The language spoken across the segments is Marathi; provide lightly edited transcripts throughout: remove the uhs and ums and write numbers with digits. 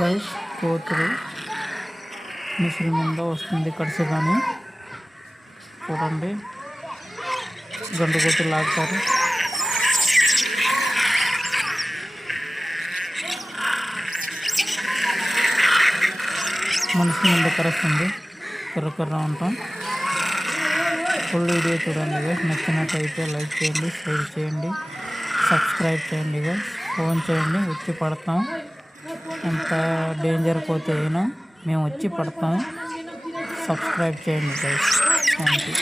గైస్ కోతులు మిషన్ మీద వస్తుంది కడిసి కానీ చూడండి గండు కోతులు లాగుతారు. మనిషి ముందు కరుస్తుంది కర్ర ఉంటాం. ఫుల్ వీడియో చూడండి గైస్. నచ్చినట్టయితే లైక్ చేయండి, షేర్ చేయండి, సబ్స్క్రైబ్ చేయండి గైస్. ఫోన్ చేయండి, వచ్చి పడతాం. ఎంత డేంజర్ పోతే అయినా మేము వచ్చి పడతాం. సబ్స్క్రైబ్ చేయండి గైస్. Thank you.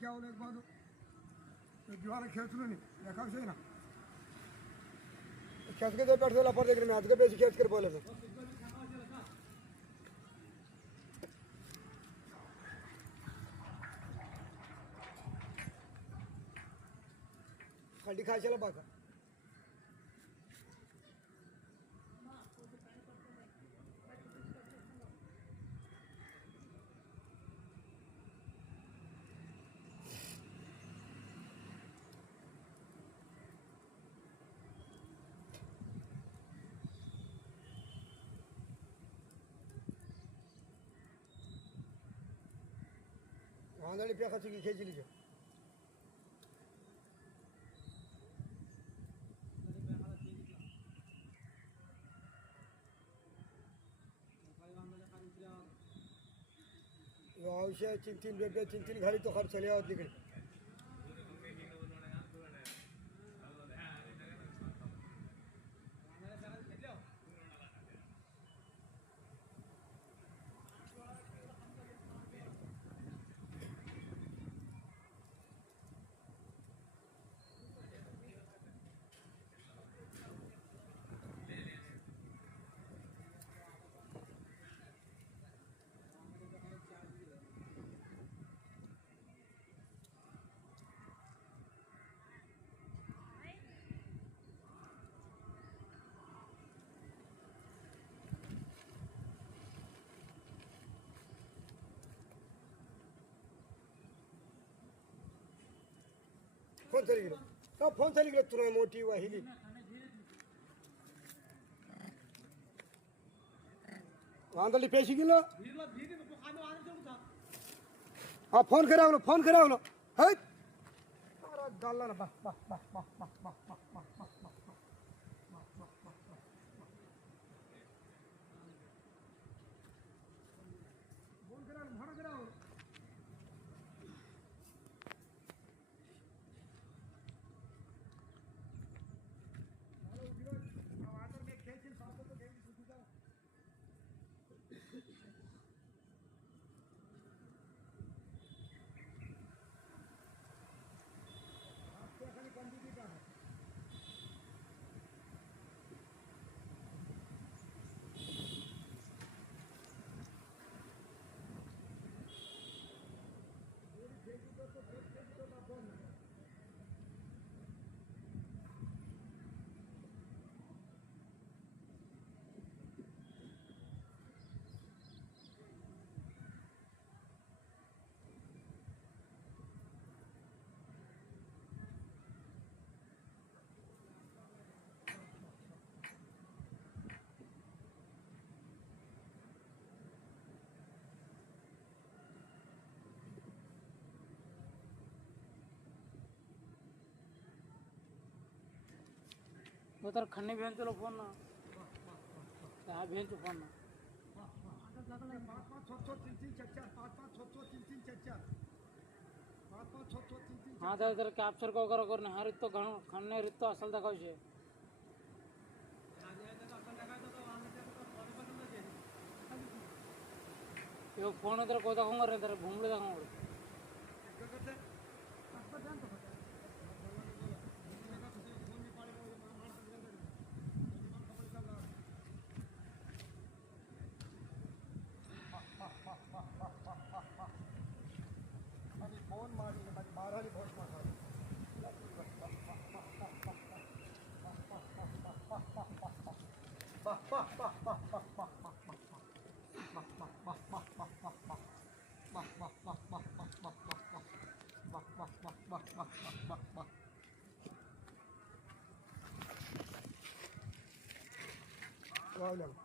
क्या होने के बाद दीवार खेच लो नहीं देखा से ना खेच के दे बैठ से लापर देख रहे मैं आज के बेच खेच कर बोले ना खड़ी खा चला बाका आंधळी पेखाची खेची लीजिए औषध चिंतीन बेबे चिंतीन घाली तो खर्च चले आवत निकडे फोन चली गेलो का फोन चली गेलो तुला मोठी वाहिली वांदली पेशी गेलो हा फोन करावलो हाय अरे गाल्ला ना बा बा बा बा बा बा बा बा फोन करावलो म्हणा करावलो वो तर खन्ने भेंचलो फोन ना त्या भेंचो फोन ना हाँ तर कॅप्चर वगैरे करून हा रित्तो खन्ने रित्तो असल दाखवशे यो फोन तर को दाखवूंगा रे तर भूमले दाखवूंगा फोन ಮಾಡಿ ಮತ್ತೆ ಬಾರಲ್ಲಿ ಘೋಷ ಮಾಡ್ತಾರೆ రావులేవు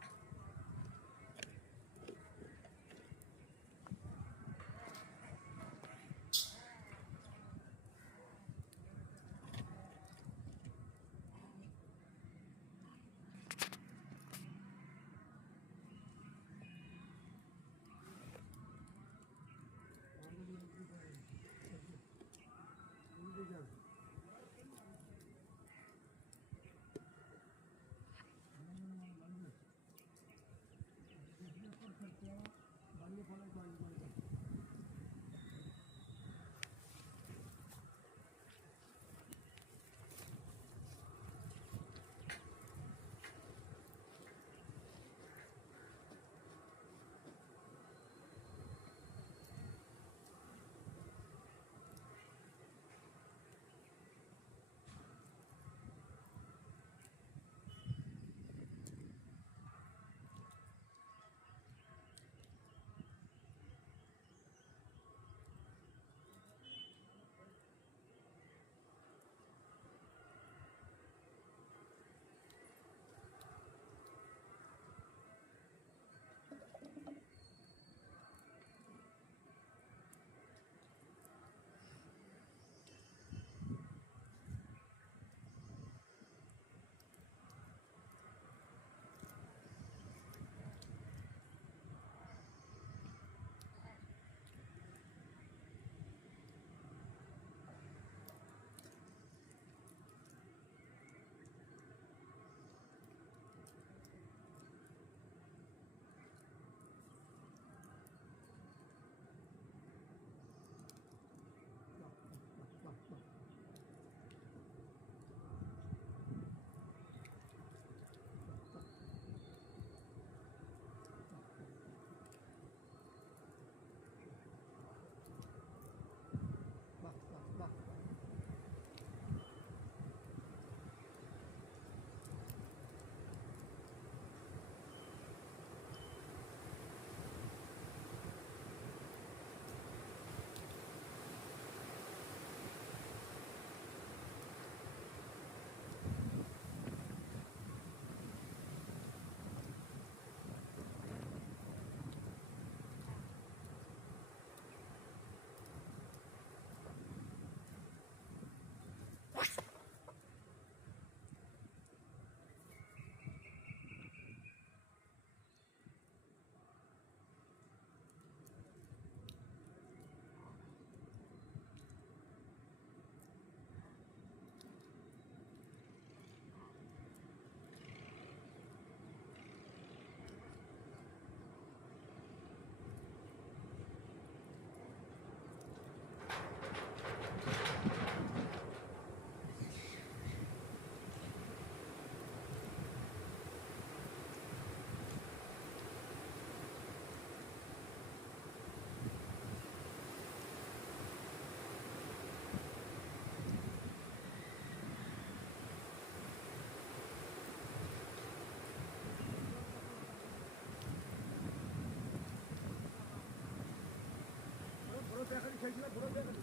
দেখালি খেয়েছিল পুরো দেখালি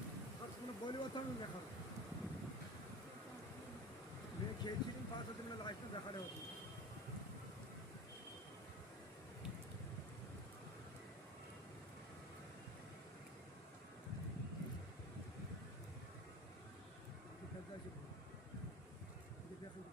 বলি ওঠানো দেখানো খেয়েছিলাম 5 দিনের লাইফটা দেখালে হতো দেখো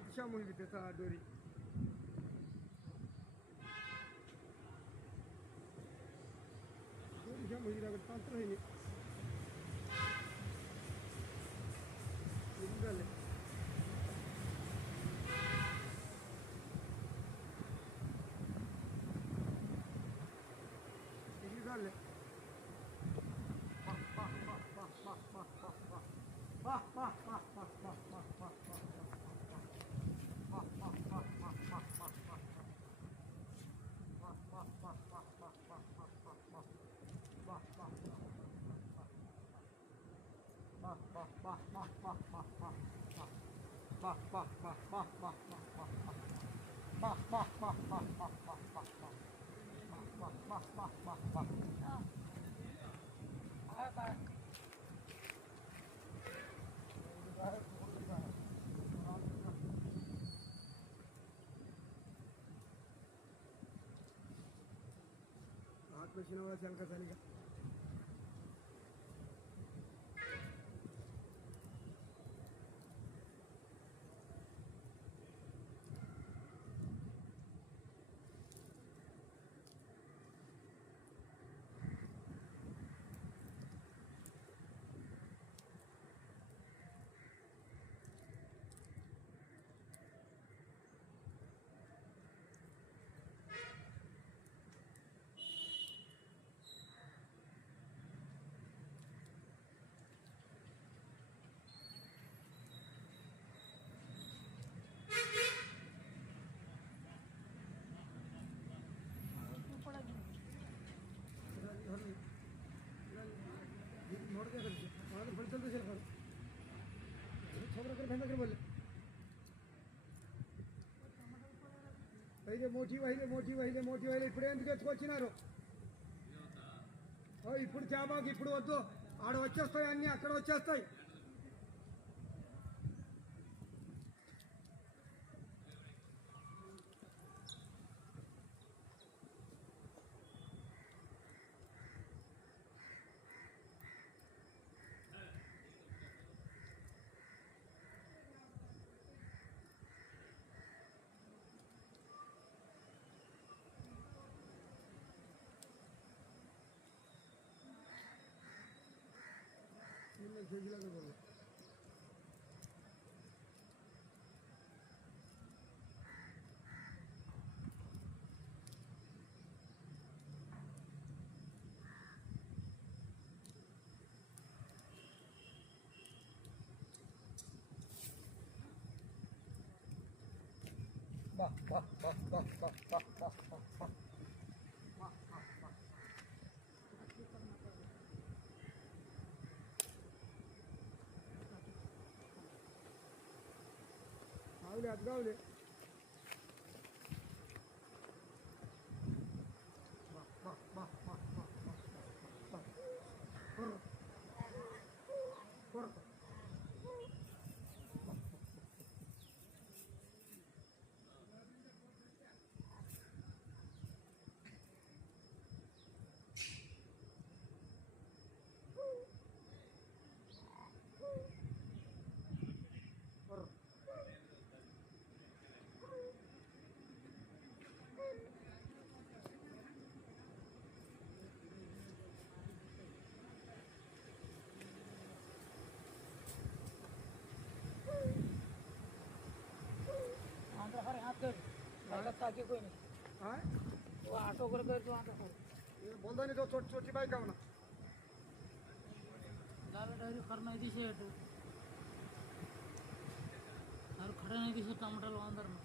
दिशा मुझे देता डोरी दिशा मुझे लगा तंत्र है नहीं गल गल हाथ में वाला चल का चलेगा मोड़ क्या करते वहाँ तो बड़ी चलते चल छोकरा कर भेंदा कर बोले మోటి వైలే ఇప్పుడు ఎందుకు ఎత్తుకొచ్చినారు ఇప్పుడు చేపకి ఇప్పుడు వద్దు ఆడ వచ్చేస్తాయి అన్నీ అక్కడ వచ్చేస్తాయి అది కావాలి ताकि कोई नहीं वो ऑटो कर तो आता बोलता नहीं तो छोटी छोटी बाइक आवना लाल डायरी करना दिसे अटू और खड़ा नहीं दिसे टमाटर अंदर में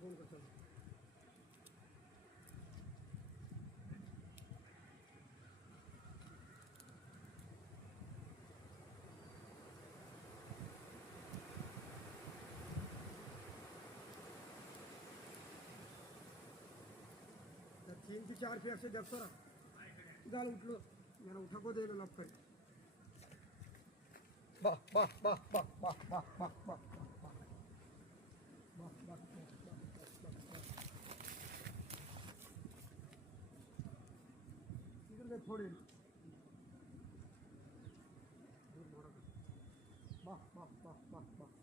फोन करतो. तीन से चार पेड़ से देखो ना इधर उठ लो मैंने उठा को दे लो लग पे वाह वाह वाह वाह वाह वाह वाह वाह इधर से थोड़ी वाह वाह वाह वाह वाह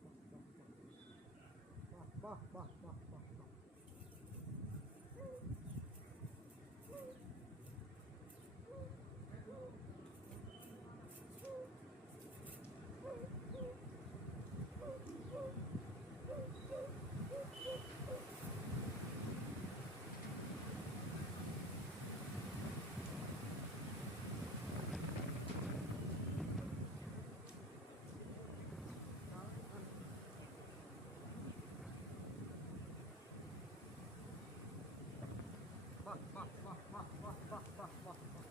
वाह वाह वाह वाह वाह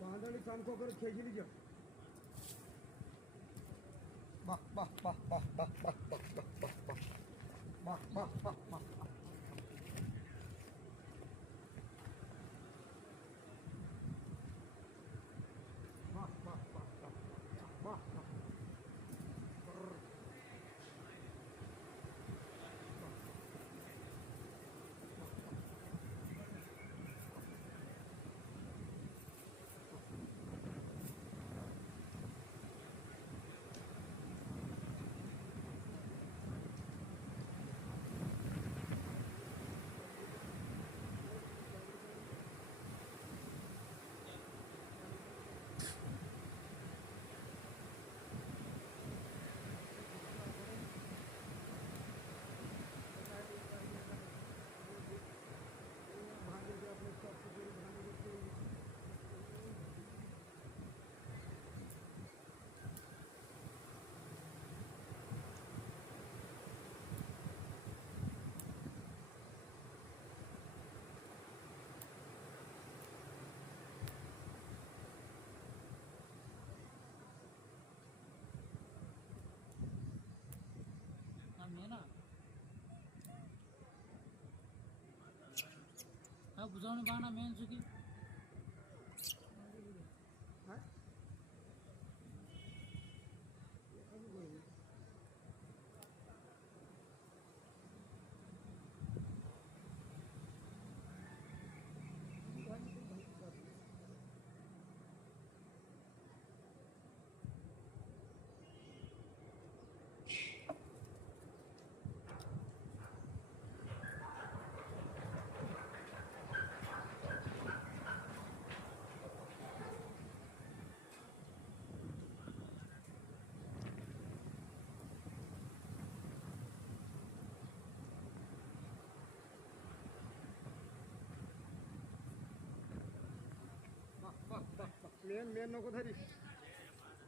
बांधणी काम को कर खेची लीजिए वाह वाह वाह वाह वाह वाह वाह वाह वाह वाह वाह वाह बुझाउने बाना मेन सुकी मेन नको धरी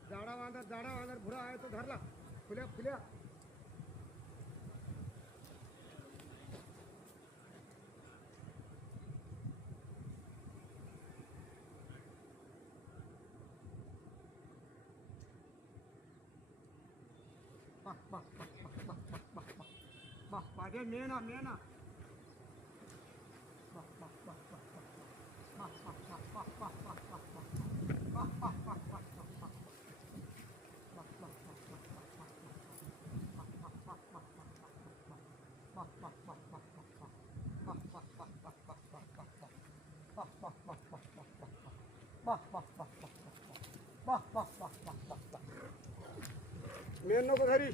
जाडा वांदर भुरा आहे तो धरला फुल्या माझे मेना मेन नको घरी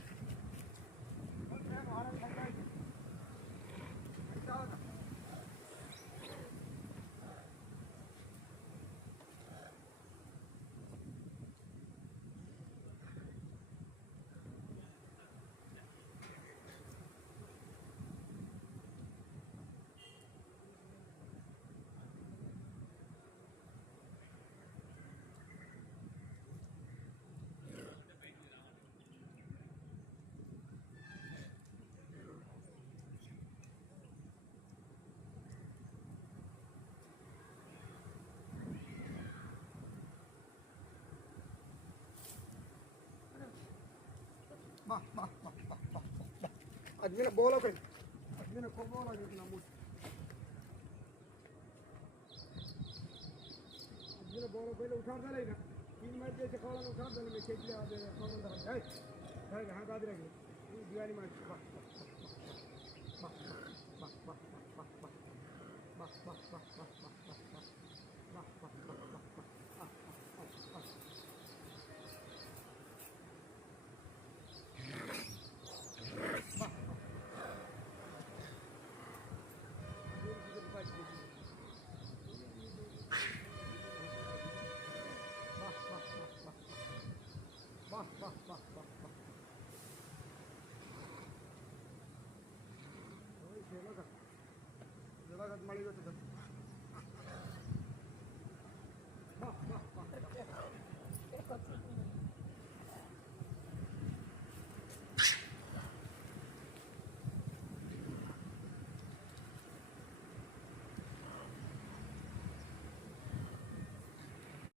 आदमी बोला कहीं आदमी ने खूब बोला जितना मुझ आदमी ने बोला पहले उठा दे लेना 3 मिनट जैसे कॉल में उठा दे मैं खेत ले आ दे कॉल अंदर है हाँ गाड़ी रख ले दिवाली में मळी होतं